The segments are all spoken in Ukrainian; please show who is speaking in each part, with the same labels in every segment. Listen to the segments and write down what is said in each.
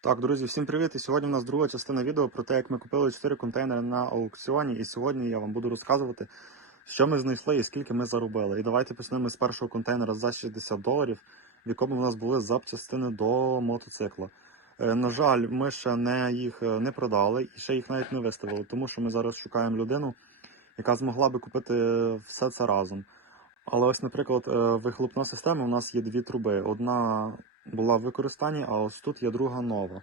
Speaker 1: Так, друзі, всім привіт! І сьогодні у нас друга частина відео про те, як ми купили 4 контейнери на аукціоні. І сьогодні я вам буду розказувати, що ми знайшли і скільки ми заробили. І давайте почнемо з першого контейнера за 60 доларів, в якому в нас були запчастини до мотоцикла. Е, На жаль, ми ще не їх е, не продали і ще їх навіть не виставили, тому що ми зараз шукаємо людину, яка змогла би купити все це разом. Але ось, наприклад, е, вихлопна система у нас є дві труби. Одна була в використанні, а ось тут є друга нова.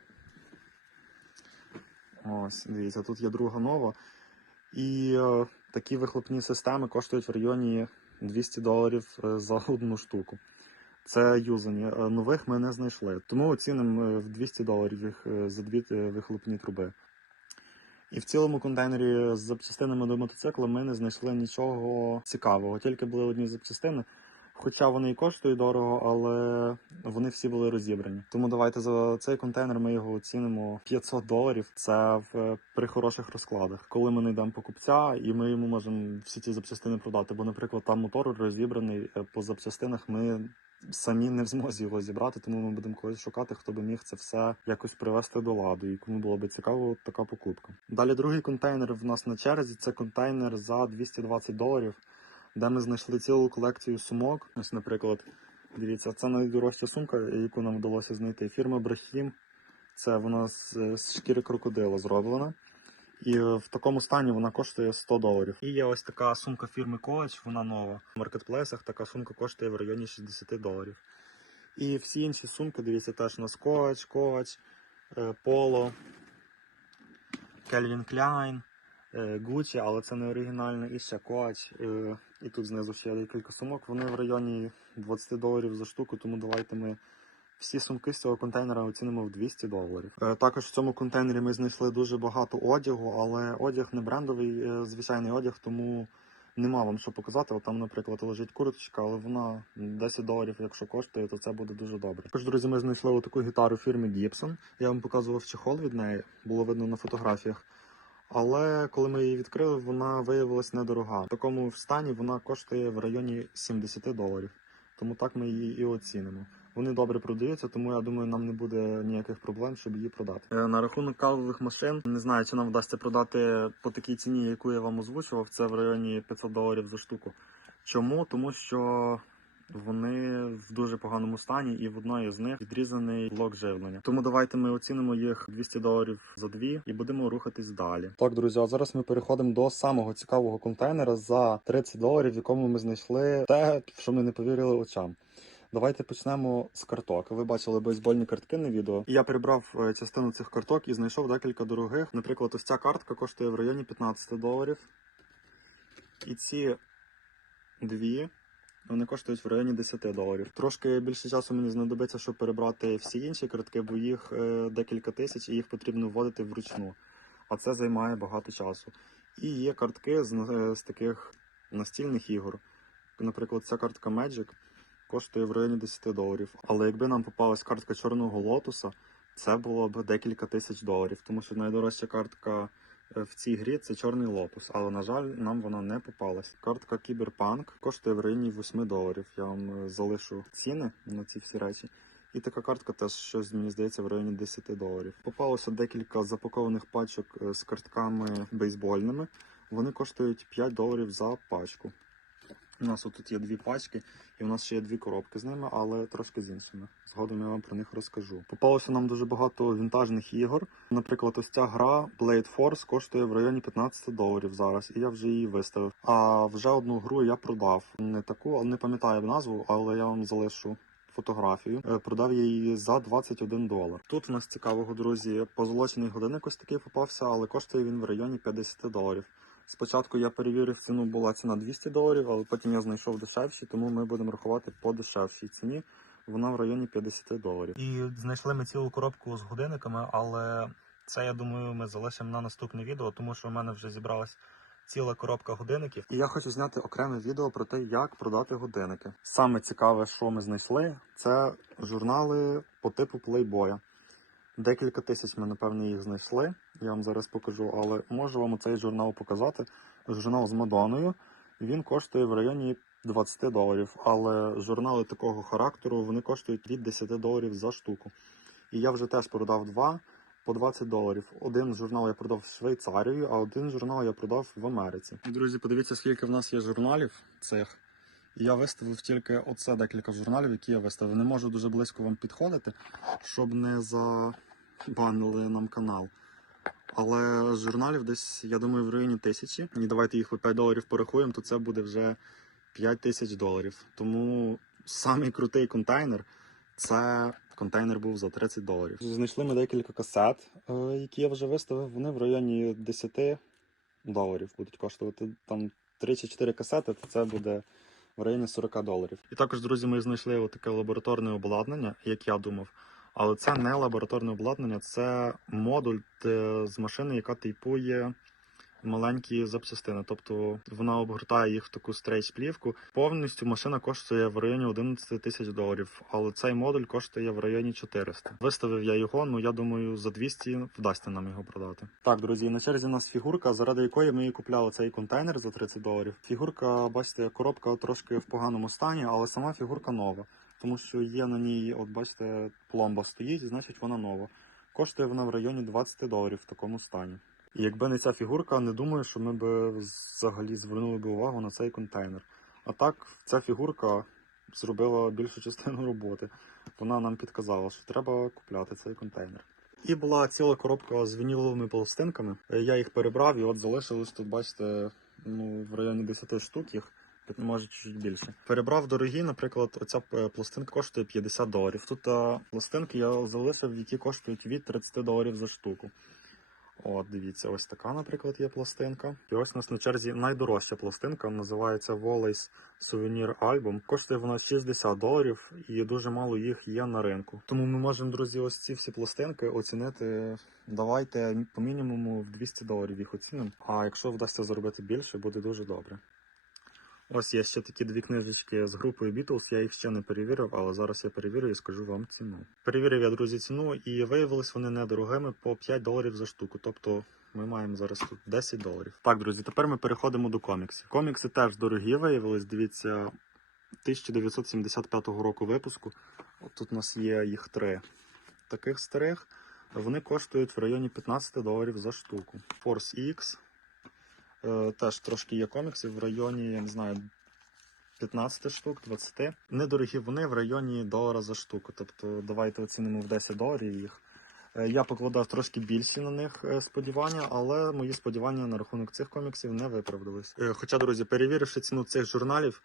Speaker 1: Ось, дивіться, тут є друга нова. І е, такі вихлопні системи коштують в районі 200 доларів е, за одну штуку. Це юзані. Е, Нових ми не знайшли. Тому оцінимо в 200 доларів їх за дві вихлопні труби. І в цілому контейнері з запчастинами до мотоцикла ми не знайшли нічого цікавого. Тільки були одні запчастини. Хоча вони і коштують дорого, але вони всі були розібрані. Тому давайте за цей контейнер ми його оцінимо 500 доларів. Це в при хороших розкладах, коли ми знайдемо покупця, і ми йому можемо всі ці запчастини продати. Бо, наприклад, там мотор розібраний е, по запчастинах. Ми самі не в змозі його зібрати, тому ми будемо когось шукати, хто би міг це все якось привести до ладу, і кому було би цікаво така покупка. Далі другий контейнер в нас на черзі. Це контейнер за 220 доларів де ми знайшли цілу колекцію сумок. Ось, наприклад, дивіться, це найдорожча сумка, яку нам вдалося знайти. Фірма Брахім. Це вона з, з шкіри крокодила зроблена. І в такому стані вона коштує 100 доларів. І є ось така сумка фірми Коач, вона нова. В маркетплейсах така сумка коштує в районі 60 доларів. І всі інші сумки, дивіться, теж у нас Коач, Коач, Поло, Кельвін Кляйн. Гучі, але це не оригінальне, і ще е, І тут знизу ще декілька сумок. Вони в районі 20 доларів за штуку, тому давайте ми всі сумки з цього контейнера оцінимо в 200 доларів. Е, Також в цьому контейнері ми знайшли дуже багато одягу, але одяг не брендовий, е, звичайний одяг, тому нема вам що показати. От там, наприклад, лежить курточка, але вона 10 доларів, якщо коштує, то це буде дуже добре. Також, друзі, ми знайшли отаку гітару фірми Gibson. Я вам показував чехол від неї, було видно на фотографіях. Але коли ми її відкрили, вона виявилась недорога. В такому стані вона коштує в районі 70 доларів. Тому так ми її і оцінимо. Вони добре продаються, тому я думаю, нам не буде ніяких проблем, щоб її продати. Е, На рахунок кавових машин не знаю, чи нам вдасться продати по такій ціні, яку я вам озвучував. Це в районі 500 доларів за штуку. Чому? Тому що вони в дуже поганому стані, і в одної з них відрізаний блок живлення. Тому давайте ми оцінимо їх 200 доларів за дві і будемо рухатись далі. Так, друзі, а зараз ми переходимо до самого цікавого контейнера за 30 доларів, в якому ми знайшли те, що ми не повірили очам. Давайте почнемо з карток. Ви бачили бейсбольні картки на відео. І я прибрав е, частину цих карток і знайшов декілька дорогих. Наприклад, ось ця картка коштує в районі 15 доларів. І ці дві вони коштують в районі 10 доларів. Трошки більше часу мені знадобиться, щоб перебрати всі інші картки, бо їх е, декілька тисяч і їх потрібно вводити вручну. А це займає багато часу. І є картки з, е, з таких настільних ігор. Наприклад, ця картка Magic коштує в районі 10 доларів. Але якби нам попалась картка Чорного Лотуса, це було б декілька тисяч доларів, тому що найдорожча картка в цій грі це Чорний Лотус. Але, на жаль, нам вона не попалась. Картка Кіберпанк коштує в районі 8 доларів. Я вам е, залишу ціни на ці всі речі. І така картка теж щось мені здається в районі 10 доларів. Попалося декілька запакованих пачок е, з картками бейсбольними. Вони коштують 5 доларів за пачку. У нас тут є дві пачки, і у нас ще є дві коробки з ними, але трошки з іншими. Згодом я вам про них розкажу. Попалося нам дуже багато вінтажних ігор. Наприклад, ось ця гра Blade Force коштує в районі 15 доларів зараз, і я вже її виставив. А вже одну гру я продав. Не таку, не пам'ятаю назву, але я вам залишу. Фотографію Е, продав я її за 21 долар. Тут у нас цікавого, друзі, позолочений годинник ось такий попався, але коштує він в районі 50 доларів. Спочатку я перевірив ціну, була ціна 200 доларів, але потім я знайшов дешевші, тому ми будемо рахувати по дешевшій ціні. Вона в районі 50 доларів. І знайшли ми цілу коробку з годинниками, але це я думаю, ми залишимо на наступне відео, тому що в мене вже зібралась ціла коробка годинників. І я хочу зняти окреме відео про те, як продати годинники. Саме цікаве, що ми знайшли, це журнали по типу плейбоя. Декілька тисяч ми, напевне, їх знайшли. Я вам зараз покажу, але можу вам цей журнал показати. Журнал з Мадоною. Він коштує в районі 20 доларів, але журнали такого характеру вони коштують від 10 доларів за штуку. І я вже теж продав два по 20 доларів. Один журнал я продав в Швейцарію, а один журнал я продав в Америці. Друзі, подивіться, скільки в нас є журналів цих. Я виставив тільки оце декілька журналів, які я виставив. Не можу дуже близько вам підходити, щоб не забанили нам канал. Але журналів десь, я думаю, в районі тисячі. І давайте їх по 5 доларів порахуємо, то це буде вже 5 тисяч доларів. Тому самий крутий контейнер це контейнер був за 30 доларів. Знайшли ми декілька касет, е, які я вже виставив. Вони в районі 10 доларів будуть коштувати. Там 3 чи 4 касети, то це буде в районі 40 доларів. І також, друзі, ми знайшли отаке лабораторне обладнання, як я думав. Але це не лабораторне обладнання, це модуль з машини, яка типує маленькі запчастини. Тобто вона обгортає їх в таку стрейч-плівку. Повністю машина коштує в районі 11 тисяч доларів, але цей модуль коштує в районі 400. Виставив я його, ну я думаю, за 200 вдасться нам його продати. Так, друзі, на черзі у нас фігурка, заради якої ми купляли цей контейнер за 30 доларів. Фігурка, бачите, коробка трошки в поганому стані, але сама фігурка нова. Тому що є на ній, от бачите, пломба стоїть, значить вона нова. Коштує вона в районі 20 доларів в такому стані. Якби не ця фігурка, не думаю, що ми б взагалі звернули б увагу на цей контейнер. А так, ця фігурка зробила більшу частину роботи. Вона нам підказала, що треба купляти цей контейнер. І була ціла коробка з вініловими пластинками. Я їх перебрав і от залишилось тут, бачите, ну, в районі 10 штук їх. Може чуть більше. Перебрав дорогі, наприклад, оця е, пластинка коштує 50 доларів. Тут е, пластинки я залишив, які коштують від 30 доларів за штуку. От, дивіться, ось така, наприклад, є пластинка. І ось у нас на черзі найдорожча пластинка, називається Волейс Сувенір Альбом. Коштує вона 60 доларів і дуже мало їх є на ринку. Тому ми можемо, друзі, ось ці всі пластинки оцінити. Давайте по мінімуму в 200 доларів їх оцінимо. А якщо вдасться заробити більше, буде дуже добре. Ось є ще такі дві книжечки з групою Beatles, я їх ще не перевірив, але зараз я перевірю і скажу вам ціну. Перевірив я, друзі, ціну і виявились вони недорогими по 5 доларів за штуку. Тобто ми маємо зараз тут 10 доларів. Так, друзі, тепер ми переходимо до коміксів. Комікси теж дорогі виявились. Дивіться, 1975 року випуску. От тут у нас є їх три таких старих. Вони коштують в районі 15 доларів за штуку. Force X. Е, Теж трошки є коміксів в районі, я не знаю, 15 штук, 20. Недорогі вони в районі долара за штуку. Тобто давайте оцінимо в 10 доларів їх. Е, Я покладав трошки більші на них е, сподівання, але мої сподівання на рахунок цих коміксів не виправдались. Хоча, друзі, перевіривши ціну цих журналів,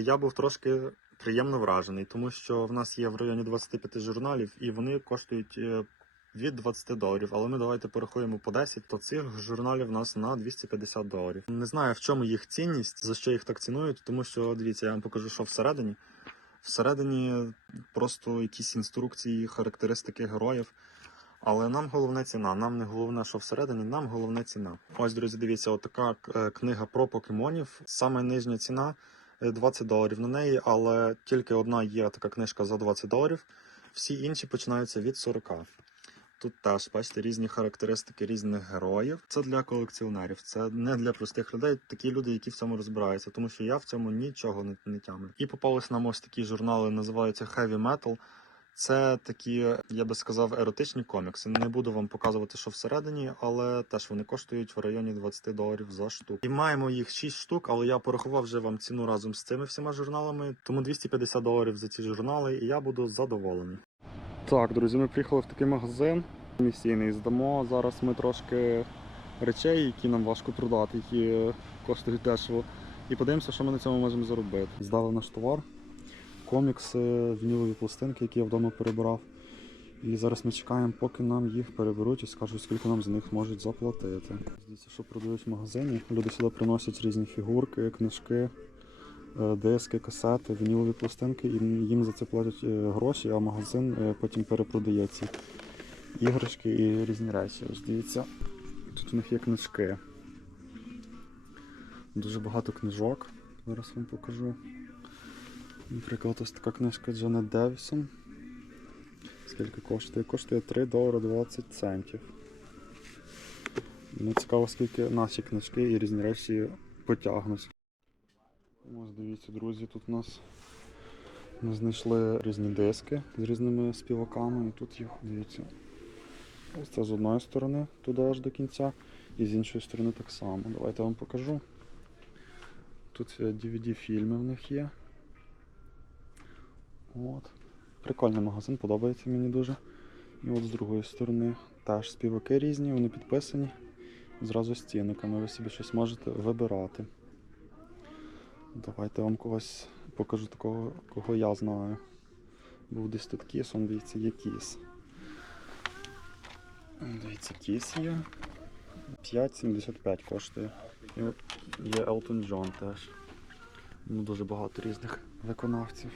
Speaker 1: я був трошки приємно вражений, тому що в нас є в районі 25 журналів, і вони коштують від 20 доларів. Але ми давайте порахуємо по 10, то цих журналів у нас на 250 доларів. Не знаю, в чому їх цінність, за що їх так цінують, тому що дивіться, я вам покажу, що всередині. Всередині просто якісь інструкції, характеристики героїв. Але нам головне ціна. Нам не головне, що всередині, нам головне ціна. Ось, друзі, дивіться, отака е, книга про покемонів. Саме нижня ціна е, 20 доларів на неї, але тільки одна є така книжка за 20 доларів. Всі інші починаються від 40. Тут теж бачите різні характеристики різних героїв. Це для колекціонерів, це не для простих людей. Такі люди, які в цьому розбираються, тому що я в цьому нічого не, не тямлю. І попались нам ось такі журнали, називаються Heavy Metal. Це такі, я би сказав, еротичні комікси. Не буду вам показувати, що всередині, але теж вони коштують в районі 20 доларів за штуку. І маємо їх 6 штук, але я порахував вже вам ціну разом з цими всіма журналами. Тому 250 доларів за ці журнали, і я буду задоволений. Так, друзі, ми приїхали в такий магазин місійний. Здамо зараз ми трошки речей, які нам важко продати, які коштують дешево. І подивимося, що ми на цьому можемо заробити. Здали наш товар, комікси, вінілові пластинки, які я вдома перебирав. І зараз ми чекаємо, поки нам їх переберуть і скажуть, скільки нам за них можуть заплатити. Здається, що продають в магазині. Люди сюди приносять різні фігурки, книжки, диски, касети, вінілові пластинки, і їм за це платять е, гроші, а магазин е, потім перепродає ці іграшки і різні речі. Ось дивіться, тут у них є книжки. Дуже багато книжок. Зараз вам покажу. Наприклад, ось така книжка Джанет Девісон. Скільки коштує? Коштує 3 долари 20 центів. Мені цікаво, скільки наші книжки і різні речі потягнуть. Ось дивіться, друзі, тут у нас Ми знайшли різні диски з різними співаками, і тут їх, дивіться. Ось це з одної сторони, туди аж до кінця, і з іншої сторони так само. Давайте я вам покажу. Тут е, DVD-фільми в них є. От. Прикольний магазин, подобається мені дуже. І от з другої сторони теж співаки різні, вони підписані. Зразу з цінниками, ви собі щось можете вибирати. Давайте вам когось покажу такого, кого я знаю. Був десь тут кіс, он дивіться, є кіс. Дивіться, кіс є. 5,75 коштує. І от є Елтон Джон теж. Ну, дуже багато різних виконавців.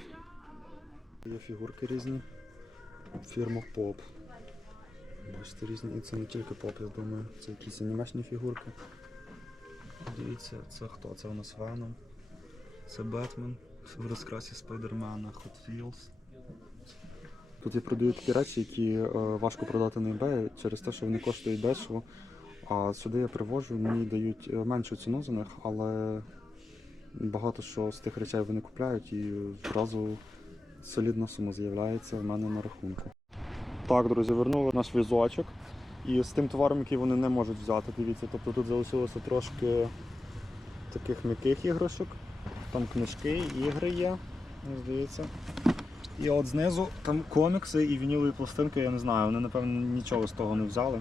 Speaker 1: Є фігурки різні. Фірма Поп. Бачите, різні. І це не тільки поп, я думаю. Це якісь анімешні фігурки. Дивіться, це хто? Це у нас Веном. Це Бетмен. В розкрасі Спайдермена, Hot Wheels. Тут я продаю такі речі, які е, важко продати на eBay через те, що вони коштують дешево. А сюди я привожу, мені дають е, меншу ціну за них, але багато що з тих речей вони купляють і одразу солідна сума з'являється в мене на рахунку. Так, друзі, вернули наш візочок. І з тим товаром, який вони не можуть взяти, дивіться, тобто тут залишилося трошки таких м'яких іграшок. Там книжки, ігри є, дивіться. І от знизу там комікси і вінілові пластинки, я не знаю, вони напевно нічого з того не взяли.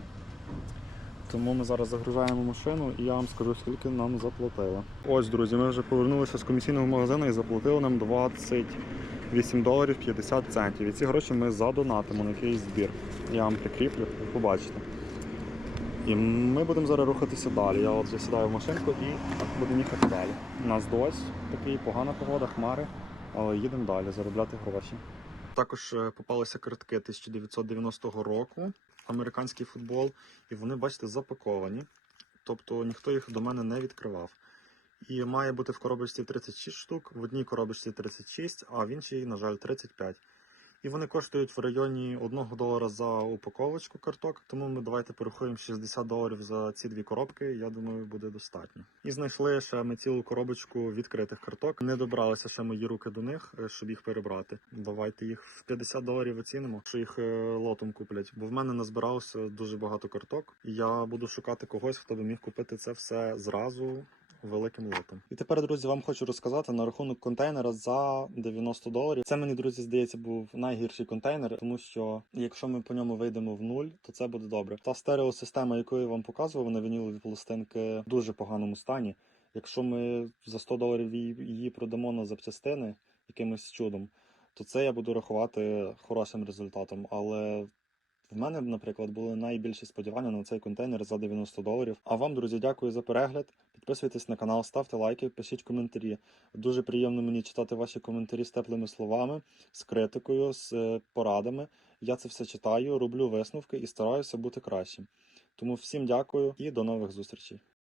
Speaker 1: Тому ми зараз загружаємо машину і я вам скажу, скільки нам заплатили. Ось, друзі, ми вже повернулися з комісійного магазину і заплатили нам 28 доларів 50 центів. І ці гроші ми задонатимо на якийсь збір. Я вам прикріплю, побачите. І ми будемо зараз рухатися далі. Я от вже сідаю в машинку і будемо їхати далі. У нас дощ такий, погана погода, хмари, але їдемо далі заробляти гроші. Також е, попалися картки 1990 року, американський футбол, і вони, бачите, запаковані. Тобто ніхто їх до мене не відкривав. І має бути в коробочці 36 штук, в одній коробочці 36, а в іншій, на жаль, 35. І вони коштують в районі 1 долара за упаковочку карток, тому ми давайте порахуємо 60 доларів за ці дві коробки. Я думаю, буде достатньо. І знайшли ще ми цілу коробочку відкритих карток. Не добралися ще мої руки до них, е, щоб їх перебрати. Давайте їх в 50 доларів оцінимо, що їх е, лотом куплять. Бо в мене назбиралося дуже багато карток. Я буду шукати когось, хто би міг купити це все зразу великим лотом. І тепер, друзі, вам хочу розказати на рахунок контейнера за 90 доларів. Це мені, друзі, здається, був найгірший контейнер, тому що якщо ми по ньому вийдемо в нуль, то це буде добре. Та стереосистема, яку я вам показував на вінілові пластинки, в дуже поганому стані. Якщо ми за 100 доларів її продамо на запчастини якимось чудом, то це я буду рахувати хорошим результатом. Але в мене, наприклад, були найбільші сподівання на цей контейнер за 90 доларів. А вам, друзі, дякую за перегляд. Підписуйтесь на канал, ставте лайки, пишіть коментарі. Дуже приємно мені читати ваші коментарі з теплими словами, з критикою, з е, порадами. Я це все читаю, роблю висновки і стараюся бути кращим. Тому всім дякую і до нових зустрічей.